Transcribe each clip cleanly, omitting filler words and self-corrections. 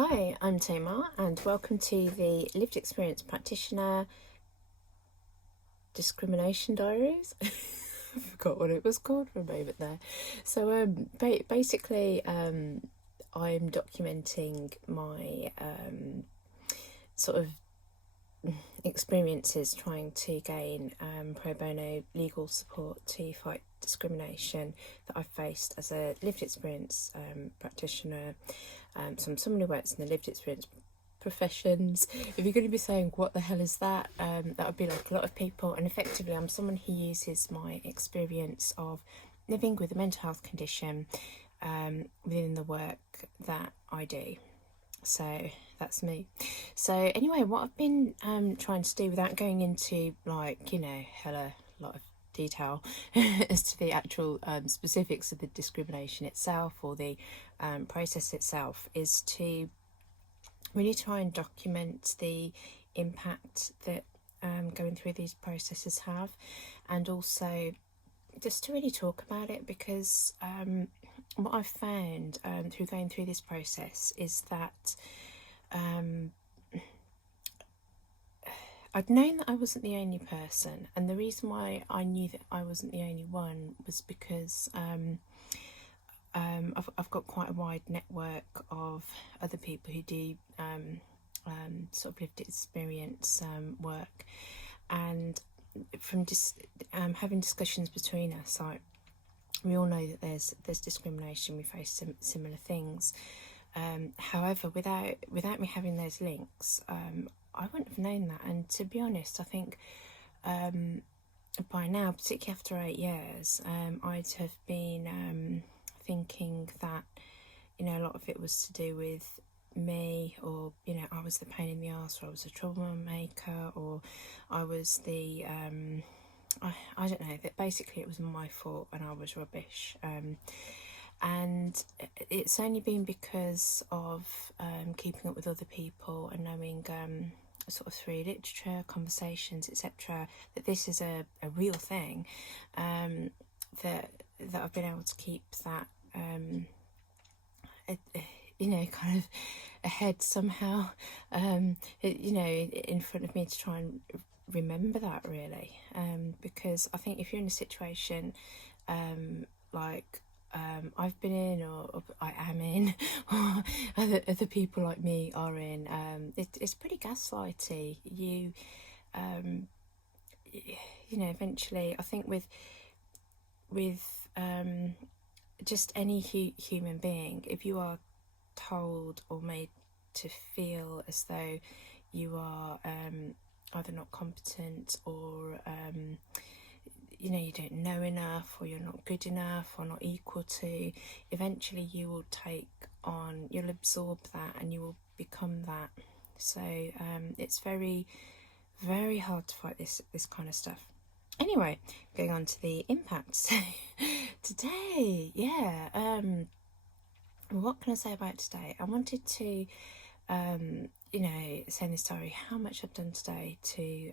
Hi, I'm Tamar, and welcome to the Lived Experience Practitioner Discrimination Diaries. I forgot what it was called for a moment there. So, basically, I'm documenting my sort of experiences trying to gain pro bono legal support to fight discrimination that I've faced as a lived experience practitioner. So I'm someone who works in the lived experience professions. If you're going to be saying what the hell is that, that would be like a lot of people, and effectively I'm someone who uses my experience of living with a mental health condition within the work that I do. So that's me. So anyway, what I've been trying to do, without going into hella lot of detail as to the actual specifics of the discrimination itself or the process itself, is to really try and document the impact that going through these processes have, and also just to really talk about it, because what I've found through going through this process is that I'd known that I wasn't the only person, and the reason why I knew that I wasn't the only one was because I've got quite a wide network of other people who do sort of lived experience work, and from just having discussions between us, like, we all know that there's discrimination, we face similar things. However, without me having those links, I wouldn't have known that. And to be honest, I think by now, particularly after 8 years, I'd have been thinking that, a lot of it was to do with me, or I was the pain in the arse, or I was a troublemaker, or I was the I don't know, that basically it was my fault and I was rubbish. And it's only been because of keeping up with other people and knowing sort of through literature, conversations, etc., that this is a real thing, that I've been able to keep that kind of ahead somehow, in front of me, to try and remember that, really, because I think if you're in a situation like I've been in, or I am in, or other people like me are in, it's pretty gaslighty. You eventually, I think with just any human being, if you are told or made to feel as though you are either not competent, or you don't know enough, or you're not good enough, or not equal to, eventually you will you'll absorb that and you will become that. So it's very, very hard to fight this kind of stuff. Anyway, going on to the impact. So today, what can I say about today? I wanted to say in this diary how much I've done today to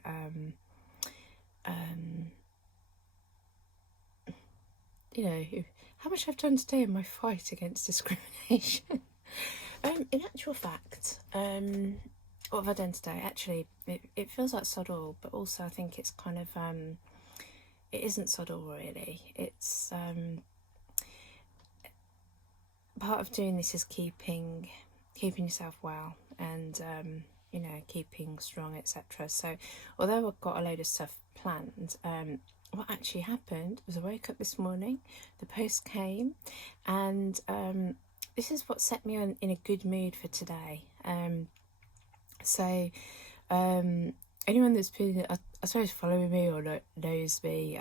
how much I've done today in my fight against discrimination. In actual fact, what have I done today? Actually, it feels like sod all, but also I think it's kind of it isn't sod all, really. It's part of doing this is keeping yourself well, and keeping strong, etc. So although I've got a load of stuff planned, what actually happened was I woke up this morning, the post came, and this is what set me in a good mood for today. So anyone that's been, I suppose, following me or knows me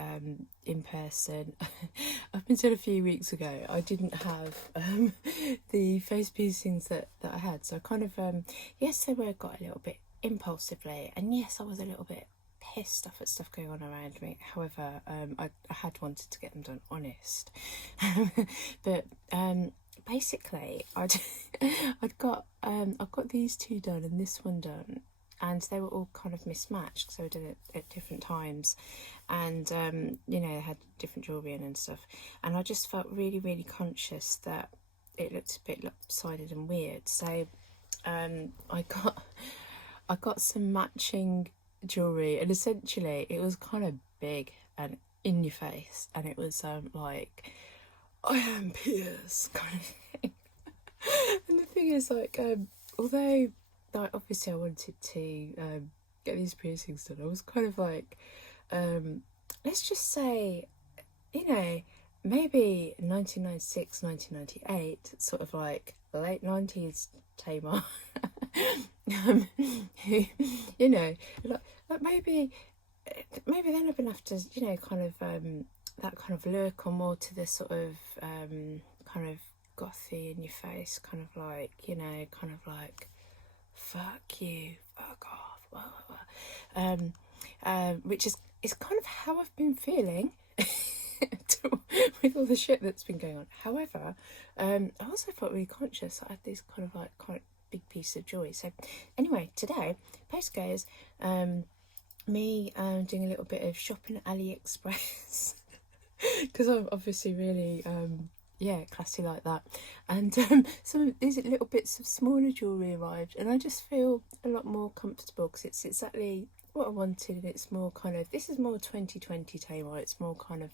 in person, up until a few weeks ago, I didn't have the face piercings that I had. So I kind of, yes, they got a little bit impulsively, and yes, I was a little bit pissed off at stuff going on around me. However, I had wanted to get them done honest. But basically, I've got these two done and this one done, and they were all kind of mismatched because I did it at different times, and they had different jewellery in and stuff, and I just felt really, really conscious that it looked a bit lopsided and weird. So I got some matching jewelry, and essentially it was kind of big and in your face, and it was like, I am Pierce kind of thing. And the thing is, like, although, like, obviously I wanted to get these piercings done, I was kind of like, let's just say, you know, maybe 1996, 1998, sort of like late 90s Tamar, you know, like maybe then I've been after, you know, kind of that kind of look, or more to the sort of kind of gothy in your face, kind of like, you know, kind of like, fuck you, fuck off, blah, blah, blah. Which is kind of how I've been feeling with all the shit that's been going on. However, I also felt really conscious. I had this kind of like quite big piece of joy. So anyway, today, post goes me doing a little bit of shopping at AliExpress because I'm obviously really classy like that, and some of these little bits of smaller jewellery arrived, and I just feel a lot more comfortable because it's exactly what I wanted, and it's more kind of, this is more 2020 Tamar. It's more kind of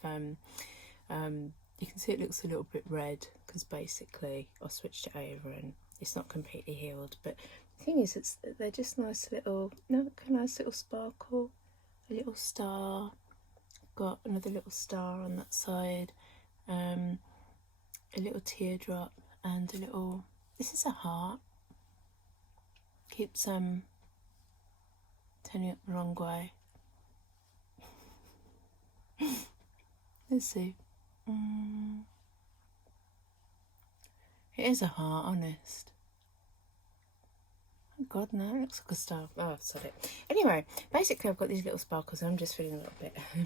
you can see it looks a little bit red because basically I switched it over and it's not completely healed, but the thing is, they're just nice little, nice little sparkle, a little star, got another little star on that side, a little teardrop, and a little, this is a heart, keeps turning up the wrong way. Let's see. It is a heart, honest. Oh God, no, it looks like a star. Oh, I've said it. Anyway, basically I've got these little sparkles, and I'm just feeling a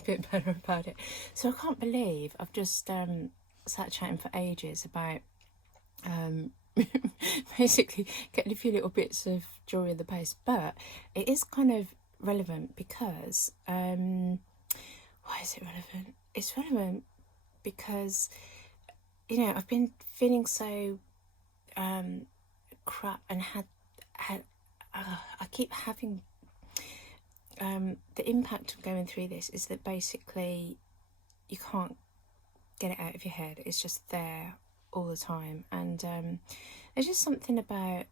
bit better about it. So I can't believe I've just sat chatting for ages about basically getting a few little bits of jewellery in the post, but it is kind of relevant because why is it relevant? It's relevant because, you know, I've been feeling so crap, and I keep having the impact of going through this is that basically you can't get it out of your head. It's just there all the time, and there's just something about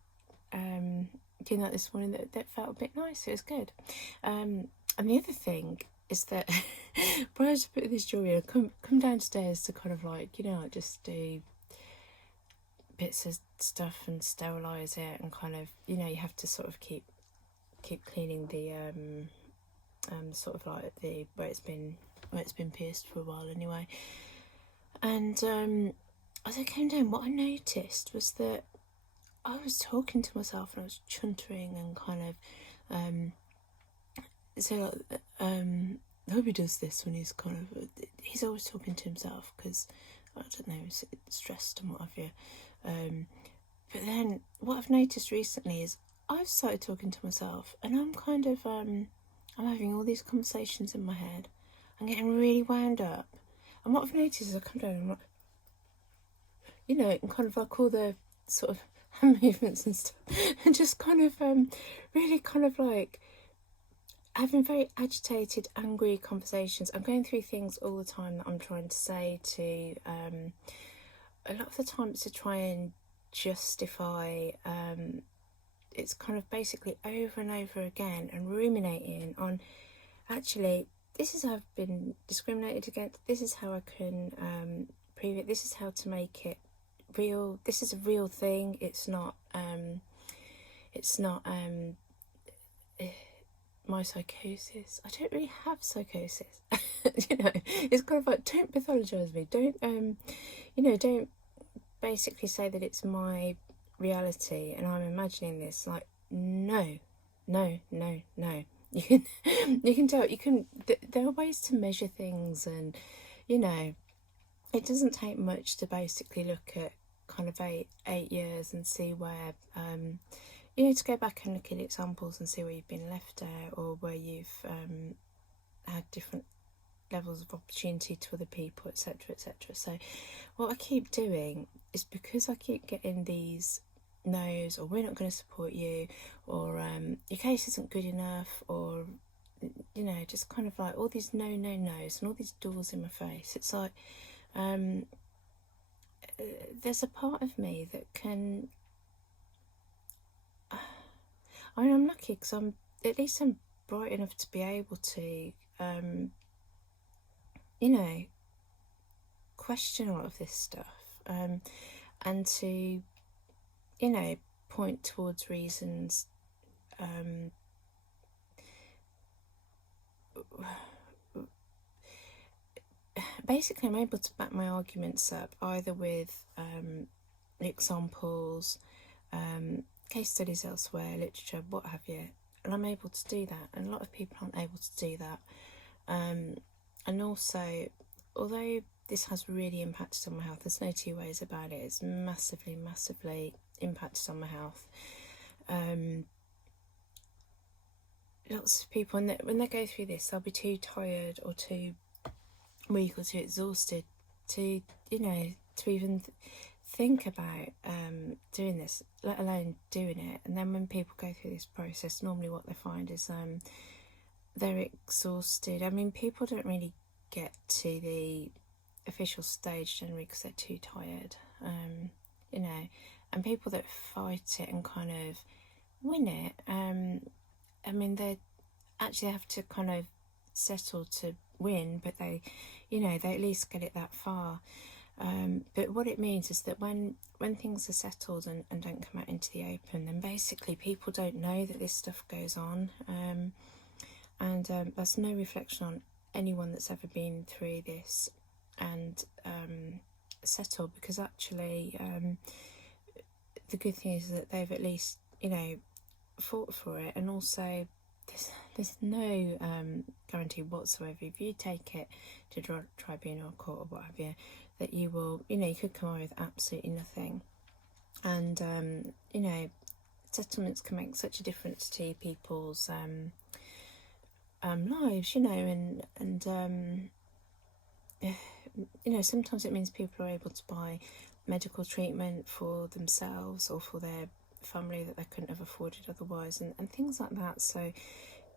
doing that this morning that felt a bit nice. It was good. And the other thing is that prior to putting this jewellery on, come downstairs to kind of like, you know, like just do bits of stuff and sterilise it, and kind of, you know, you have to sort of keep cleaning the sort of like the where it's been pierced for a while anyway. And as I came down, what I noticed was that I was talking to myself, and I was chuntering and kind of so I hope he does this when he's kind of, he's always talking to himself because, I don't know, he's stressed and what have you. But then what I've noticed recently is I've started talking to myself, and I'm kind of I'm having all these conversations in my head. I'm getting really wound up, and what I've noticed is I come down and I'm like, you know, and kind of like all the sort of hand movements and stuff, and just kind of really kind of like having very agitated, angry conversations. I'm going through things all the time that I'm trying to say to a lot of the time it's to try and justify it's kind of basically over and over again, and ruminating on, actually, this is how I've been discriminated against, this is how I can prove it, this is how to make it real, this is a real thing, it's not my psychosis. I don't really have psychosis. You know, it's kind of like, don't pathologise me, don't you know, don't basically say that it's my reality and I'm imagining this. Like, no. You can tell, there are ways to measure things, and, you know, it doesn't take much to basically look at kind of eight years and see where you know, to go back and look at examples and see where you've been left out, or where you've had different levels of opportunity to other people, etc, etc. So what I keep doing is, because I keep getting these no's, or we're not going to support you, or your case isn't good enough, or just kind of like all these no's and all these doors in my face. It's like there's a part of me that can. I mean, I'm lucky because I'm bright enough to be able to, question all of this stuff, and to, point towards reasons. Basically, I'm able to back my arguments up either with examples, case studies elsewhere, literature, what have you, and I'm able to do that, and a lot of people aren't able to do that. And also, although this has really impacted on my health, there's no two ways about it, it's massively impacted on my health. Lots of people, when they go through this, they'll be too tired or too weak or too exhausted to even think about doing this, let alone doing it. And then when people go through this process, normally what they find is they're exhausted. I mean, people don't really get to the official stage generally because they're too tired, and people that fight it and kind of win it, I mean, they actually have to kind of settle to win, but they at least get it that far. But what it means is that when things are settled and don't come out into the open, then basically people don't know that this stuff goes on, and that's no reflection on anyone that's ever been through this and settled, because actually the good thing is that they've at least fought for it, and also there's no guarantee whatsoever if you take it to tribunal or court or what have you, that you will, you could come away with absolutely nothing. And settlements can make such a difference to people's lives, and sometimes it means people are able to buy medical treatment for themselves or for their family that they couldn't have afforded otherwise, and things like that. So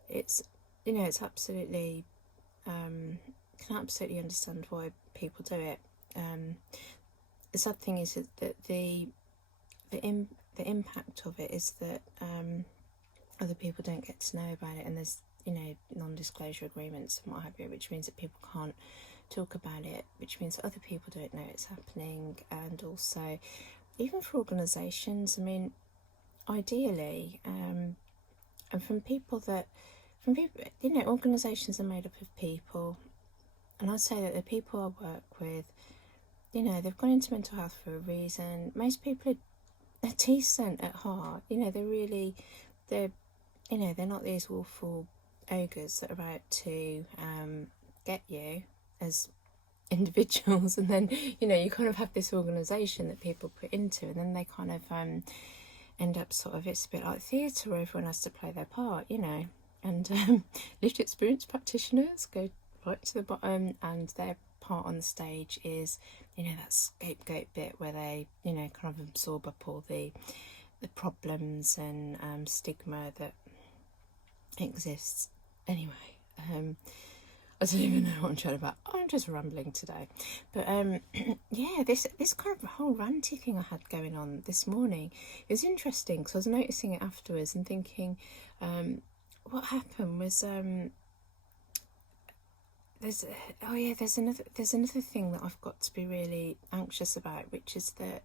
it's it's absolutely can absolutely understand why people do it. The sad thing is that the impact of it is that other people don't get to know about it, and there's non-disclosure agreements and what have you, which means that people can't talk about it, which means that other people don't know it's happening. And also, even for organisations, I mean, ideally, and from people, organisations are made up of people, and I'd say that the people I work with, they've gone into mental health for a reason. Most people are decent at heart, they're not these awful ogres that are out to get you as individuals, and then you kind of have this organisation that people put into, and then they kind of end up sort of, it's a bit like theatre where everyone has to play their part, and lived experience practitioners go right to the bottom, and their part on the stage is that scapegoat bit where they kind of absorb up all the problems and stigma that exists. Anyway, I don't even know what I'm chatting about. I'm just rambling today. But yeah, this kind of whole ranty thing I had going on this morning is interesting, because I was noticing it afterwards and thinking, what happened was there's another thing that I've got to be really anxious about, which is that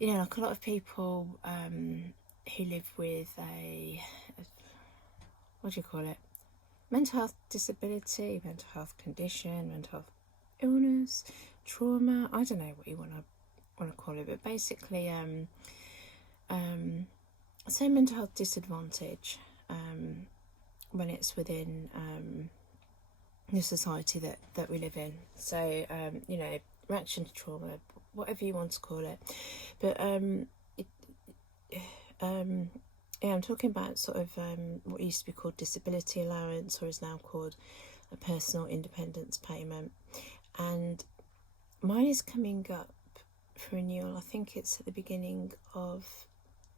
like a lot of people who live with a what do you call it? Mental health disability, mental health condition, mental health illness, trauma. I don't know what you want to call it, but basically, I'd say mental health disadvantage when it's within the society that we live in. So reaction to trauma, whatever you want to call it, but yeah, I'm talking about sort of what used to be called disability allowance, or is now called a personal independence payment. And mine is coming up for renewal. I think it's at the beginning of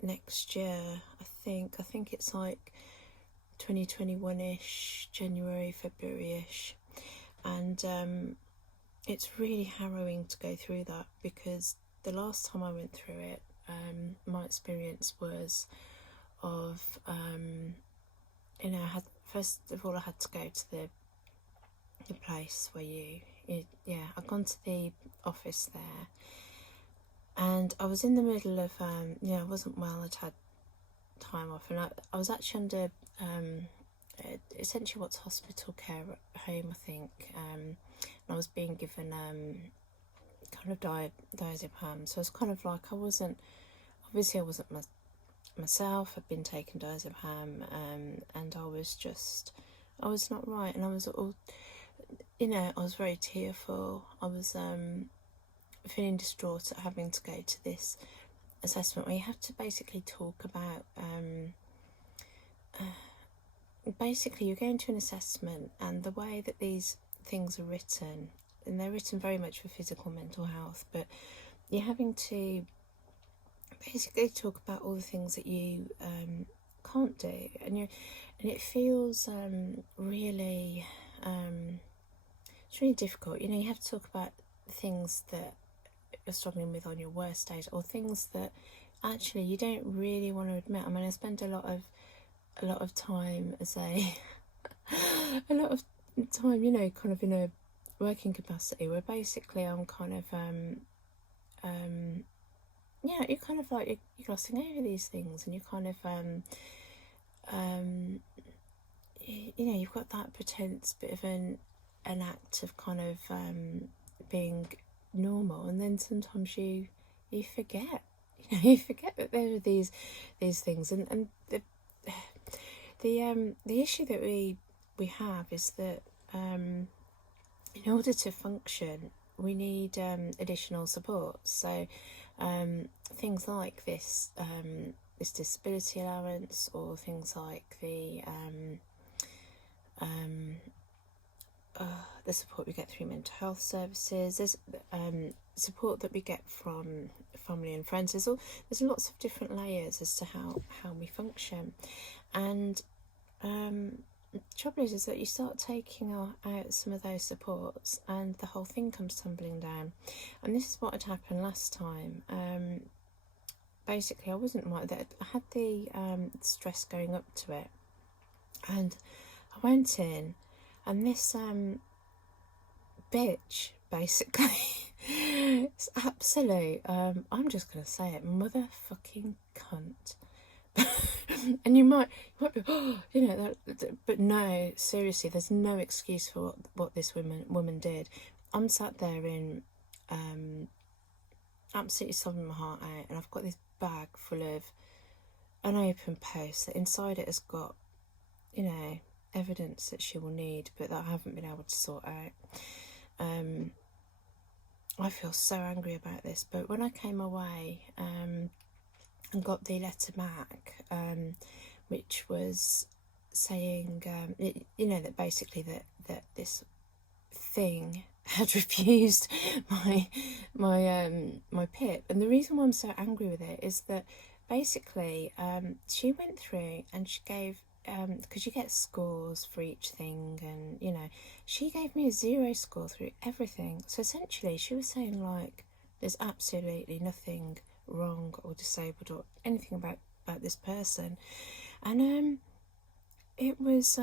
next year. I think it's like 2021-ish, January, February-ish, and it's really harrowing to go through that, because the last time I went through it, my experience was of first of all I had to go to the place where I'd gone to the office there, and I was in the middle of I wasn't well. I'd had time off, and I was actually under essentially what's hospital care at home, I think, and I was being given kind of diazepam. So it's kind of like I wasn't myself. I'd been taking diazepam, and I was not right, and I was all, I was very tearful. I was feeling distraught at having to go to this assessment where you have to basically talk about basically you're going to an assessment, and the way that these things are written, and they're written very much for physical mental health, but you're having to basically talk about all the things that you can't do, and it feels really it's really difficult. You have to talk about things that you're struggling with on your worst days, or things that actually you don't really want to admit. I mean, I spend a lot of time as a lot of time, kind of in a working capacity where basically I'm kind of you're kind of like you're glossing over these things, and you're kind of you've got that pretense bit of an act of kind of being normal, and then sometimes you forget you forget that there are these things, and the issue that we have is that in order to function we need additional support. So things like this disability allowance, or things like the support we get through mental health services. There's support that we get from family and friends. There's lots of different layers as to how we function, and the trouble is that you start taking out some of those supports, and the whole thing comes tumbling down. And this is what had happened last time. Basically, I wasn't right. I had the stress going up to it, and I went in, and this bitch, basically, it's absolute. I'm just gonna say it, motherfucking cunt. And you might be, but no, seriously, there's no excuse for what this woman did. I'm sat there in absolutely sobbing my heart out, and I've got this bag full of unopened posts that inside it has got, evidence that she will need, but that I haven't been able to sort out. I feel so angry about this, but when I came away and got the letter back, which was saying, that basically that this thing had refused my PIP. And the reason why I'm so angry with it is that basically she went through and she gave, because you get scores for each thing, and she gave me a 0 score through everything. So essentially she was saying, like, there's absolutely nothing wrong or disabled or anything about this person. And it was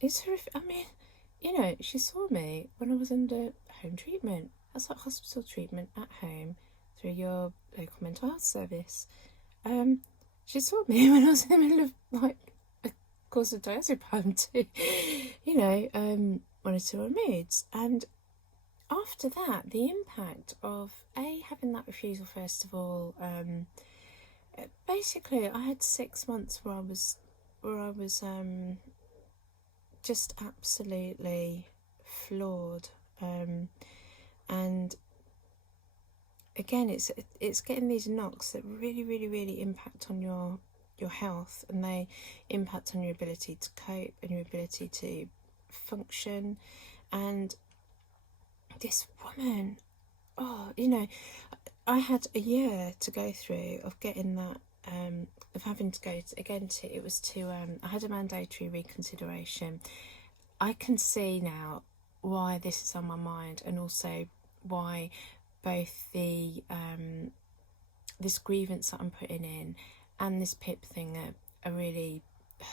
it's horrific. I mean, she saw me when I was under home treatment. That's like hospital treatment at home through your local mental health service. She saw me when I was in the middle of like a course of diazepam to monitor my moods. And after that, the impact of having that refusal, first of all, basically I had 6 months where I was just absolutely floored, and again it's getting these knocks that really, really, really impact on your health, and they impact on your ability to cope and your ability to function. And this woman, you know, I had a year to go through of getting that, of having to go to, again to, it was to, I had a mandatory reconsideration. I can see now why this is on my mind, and also why both the this grievance that I'm putting in and this PIP thing are really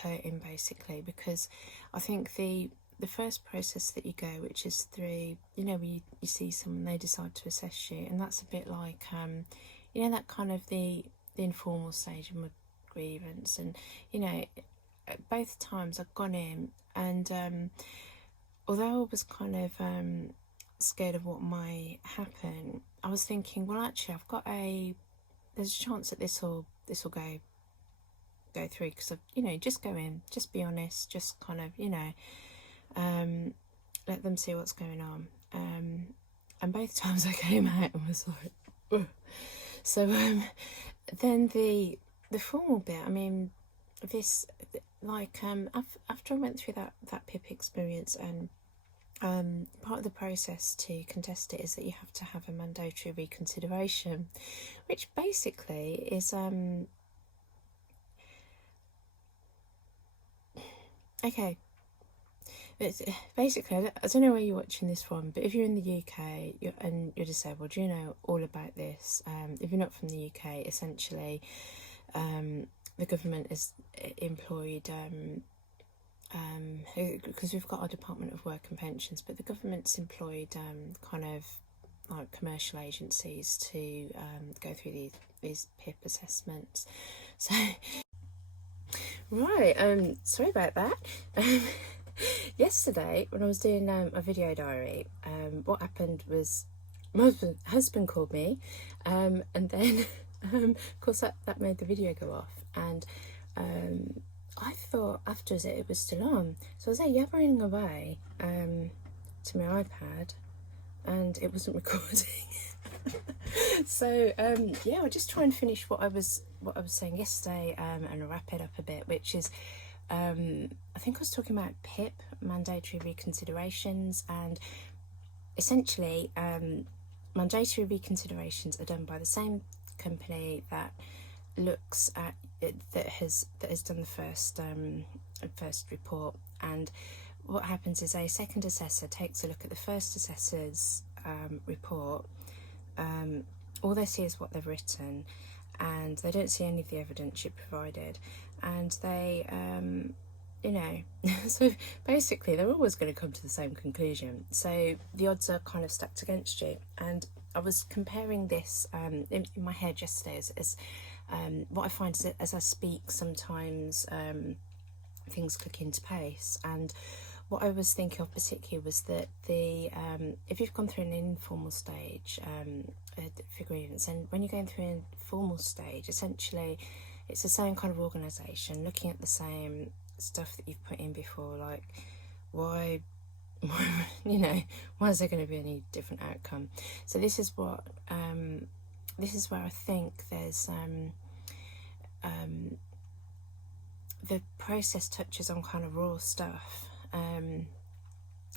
hurting, basically, because I think the first process that you go, which is through, you know, you see someone, they decide to assess you, and that's a bit like, you know, that kind of the informal stage of my grievance. And, you know, both times I've gone in, and although I was kind of scared of what might happen, I was thinking, well, actually, there's a chance that this will go through, because of, you know, just go in, just be honest, just kind of, you know, let them see what's going on. And both times I came out and was like, ugh. So then the formal bit, I mean, this, like, after I went through that PIP experience, and part of the process to contest it is that you have to have a mandatory reconsideration, which basically is okay. It's, basically, I don't know where you're watching this from, but if you're in the UK and you're disabled, you know all about this. If you're not from the UK, essentially, the government has employed, because we've got our Department of Work and Pensions, but the government's employed kind of like commercial agencies to go through these PIP assessments. So, right, sorry about that. Yesterday, when I was doing a video diary, what happened was my husband called me, and then, of course, that made the video go off, and I thought afterwards it was still on. So I was there yabbering away to my iPad, and it wasn't recording. So yeah, I'll just try and finish what I was saying yesterday, and wrap it up a bit, which is, I think I was talking about PIP, mandatory reconsiderations, and essentially mandatory reconsiderations are done by the same company that looks at it, that has done the first report. And what happens is a second assessor takes a look at the first assessor's report. All they see is what they've written, and they don't see any of the evidence you provided, and they you know, so basically they're always going to come to the same conclusion, so the odds are kind of stacked against you. And I was comparing this in my head yesterday as what I find is that as I speak, sometimes things click into place. And what I was thinking of particularly was that the if you've gone through an informal stage for grievance, and when you're going through a formal stage, essentially it's the same kind of organisation looking at the same stuff that you've put in before, like why you know, why is there going to be any different outcome? So this is what this is where I think there's the process touches on kind of raw stuff, and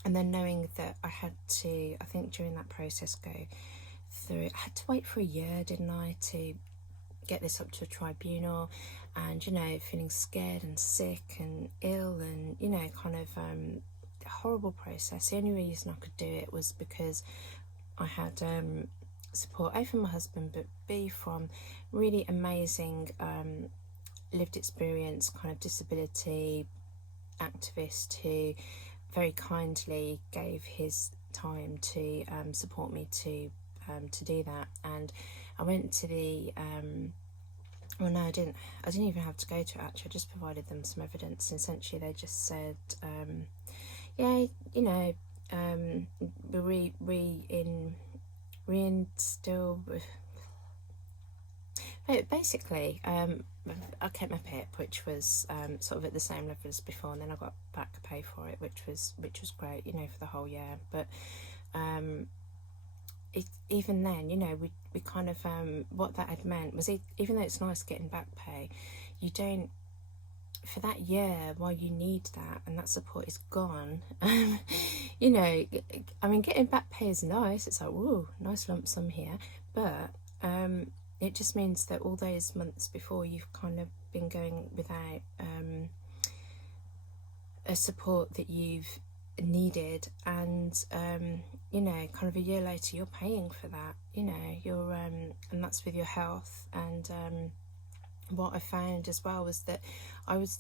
then knowing that I had to, I think during that process, go through, I had to wait for a year, didn't I, to get this up to a tribunal, and, you know, feeling scared and sick and ill, and, you know, kind of a horrible process. The only reason I could do it was because I had support, A, from my husband, but B, from really amazing lived experience kind of disability activist who very kindly gave his time to support me to do that. And I went to the well, no, I didn't even have to go to it, actually. I just provided them some evidence, and essentially they just said, yeah, you know, reinstill. Basically, I kept my PIP, which was sort of at the same level as before, and then I got Backpay for it, which was great, you know, for the whole year. But even then, you know, we kind of what that had meant was, even though it's nice getting Backpay, you don't for that year, while you need that and that support is gone, you know, I mean, getting back pay is nice. It's like, whoa, nice lump sum here. But it just means that all those months before, you've kind of been going without a support that you've needed, and you know, kind of a year later, you're paying for that. You know, you're and that's with your health. And what I found as well was that I was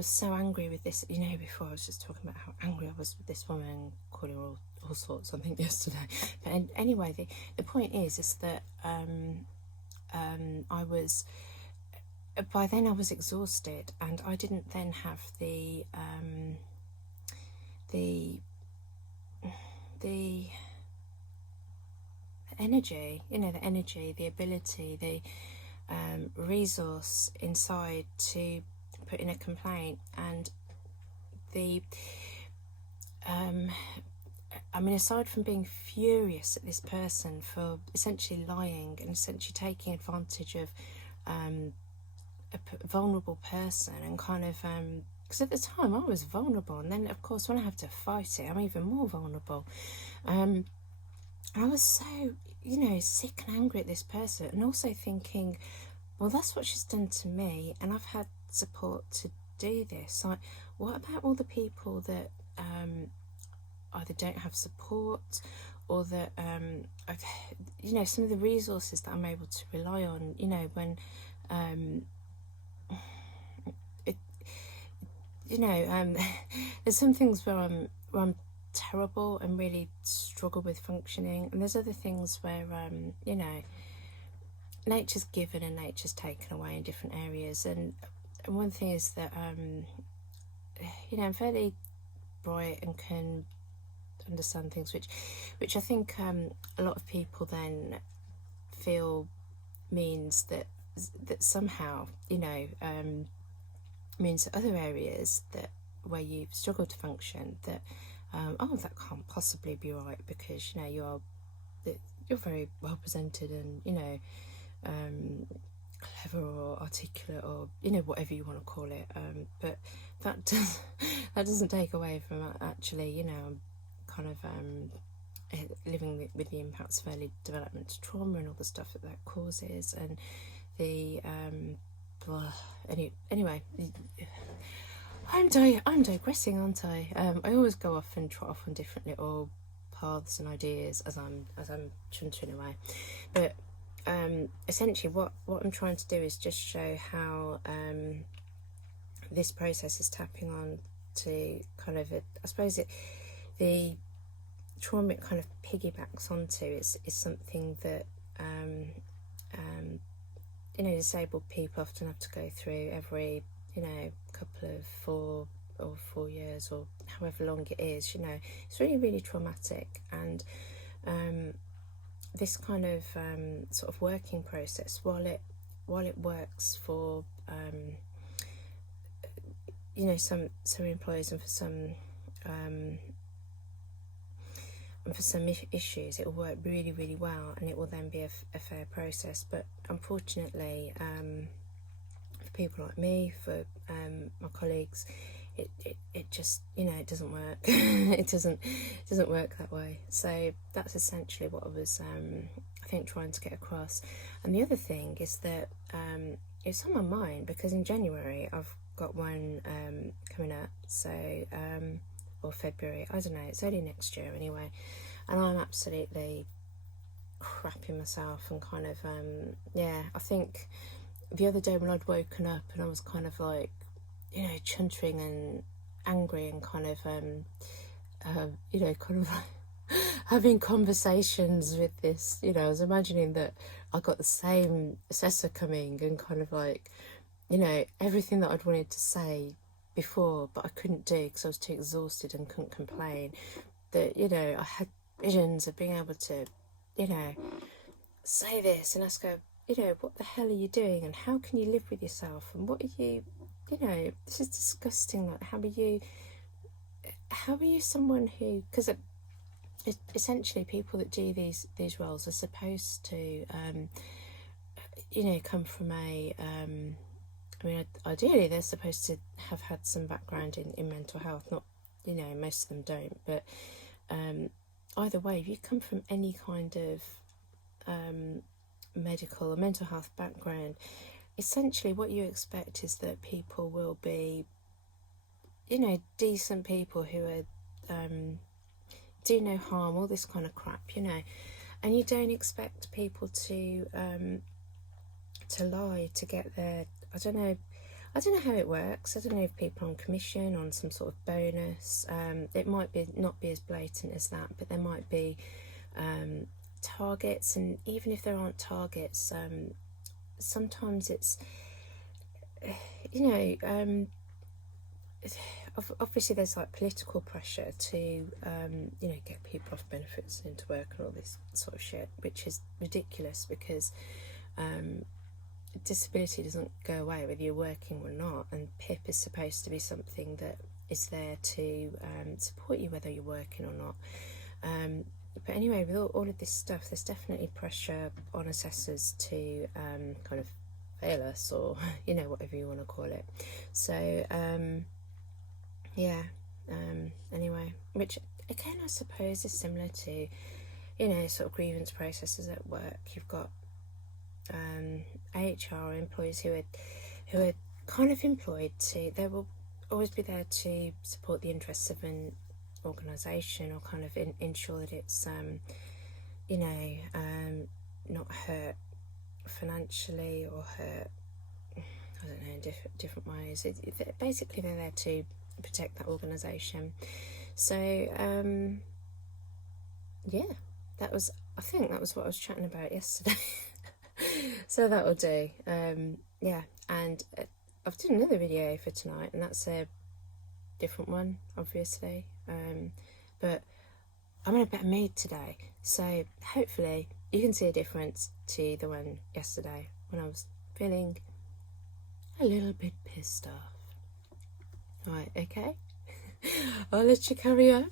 so angry with this, you know, before I was just talking about how angry I was with this woman, calling her all sorts, I think, yesterday. But anyway, the point is that I was, by then I was exhausted, and I didn't then have the energy, you know, the energy, the ability, the resource inside to put in a complaint. And I mean, aside from being furious at this person for essentially lying and essentially taking advantage of a vulnerable person, and kind of because at the time I was vulnerable, and then of course when I have to fight it, I'm even more vulnerable. I was so, you know, sick and angry at this person, and also thinking, well, that's what she's done to me, and I've had support to do this. Like, what about all the people that either don't have support, or that you know, some of the resources that I'm able to rely on, you know, when you know, there's some things where I'm terrible and really struggle with functioning, and there's other things where you know, nature's given and nature's taken away in different areas. And one thing is that you know, I'm fairly bright and can understand things, which I think a lot of people then feel means that somehow, you know, means that other areas that where you struggle to function, that oh, that can't possibly be right, because, you know, you're very well presented, and, you know, clever or articulate, or, you know, whatever you want to call it, but that doesn't take away from actually, you know, kind of living with the impacts of early developmental trauma and all the stuff that causes, and the anyway, I'm digressing, aren't I? I always go off and trot off on different little paths and ideas as I'm chuntering away, but essentially what I'm trying to do is just show how this process is tapping on to kind of I suppose the trauma it kind of piggybacks onto is something that you know, disabled people often have to go through every, you know, couple of 4 years, or however long it is. You know, it's really, really traumatic. And this kind of sort of working process, while it works for you know, some employers, and for some issues it will work really, really well, and it will then be a fair process. But unfortunately, for people like me, for my colleagues, it just, you know, it doesn't work. it doesn't work that way. So that's essentially what I was I think trying to get across. And the other thing is that it's on my mind, because in January I've got one coming up, so or February, I don't know, it's early next year anyway, and I'm absolutely crapping myself, and kind of yeah, I think the other day when I'd woken up and I was kind of like, you know, chuntering and angry, and kind of you know, kind of like having conversations with this, you know, I was imagining that I got the same assessor coming, and kind of like, you know, everything that I'd wanted to say before, but I couldn't do because I was too exhausted and couldn't complain, that, you know, I had visions of being able to, you know, say this and ask her, you know, what the hell are you doing, and how can you live with yourself, and what are you, you know, this is disgusting, like, how are you someone who, because essentially people that do these roles are supposed to you know, come from a I mean, ideally they're supposed to have had some background in mental health. Not, you know, most of them don't, but either way, if you come from any kind of medical or mental health background, essentially what you expect is that people will be, you know, decent people who are do no harm, all this kind of crap, you know. And you don't expect people to lie to get their, I don't know how it works. I don't know if people are on commission, on some sort of bonus. It might be not be as blatant as that, but there might be targets, and even if there aren't targets, sometimes it's, you know, obviously there's like political pressure to you know, get people off benefits into work and all this sort of shit, which is ridiculous, because disability doesn't go away whether you're working or not, and PIP is supposed to be something that is there to support you whether you're working or not. But anyway, with all of this stuff, there's definitely pressure on assessors to kind of fail us, or, you know, whatever you want to call it. So yeah, anyway, which again I suppose is similar to, you know, sort of grievance processes at work. You've got HR employees who are kind of employed to, they will always be there to support the interests of an organisation, or kind of ensure that it's you know, not hurt financially or hurt, I don't know, in different ways. Basically they're there to protect that organisation. So yeah, I think that was what I was chatting about yesterday. So that'll do. Yeah, and I've done another video for tonight, and that's a different one, obviously, but I'm in a better mood today, so hopefully you can see a difference to the one yesterday when I was feeling a little bit pissed off. Right, okay. I'll let you carry on.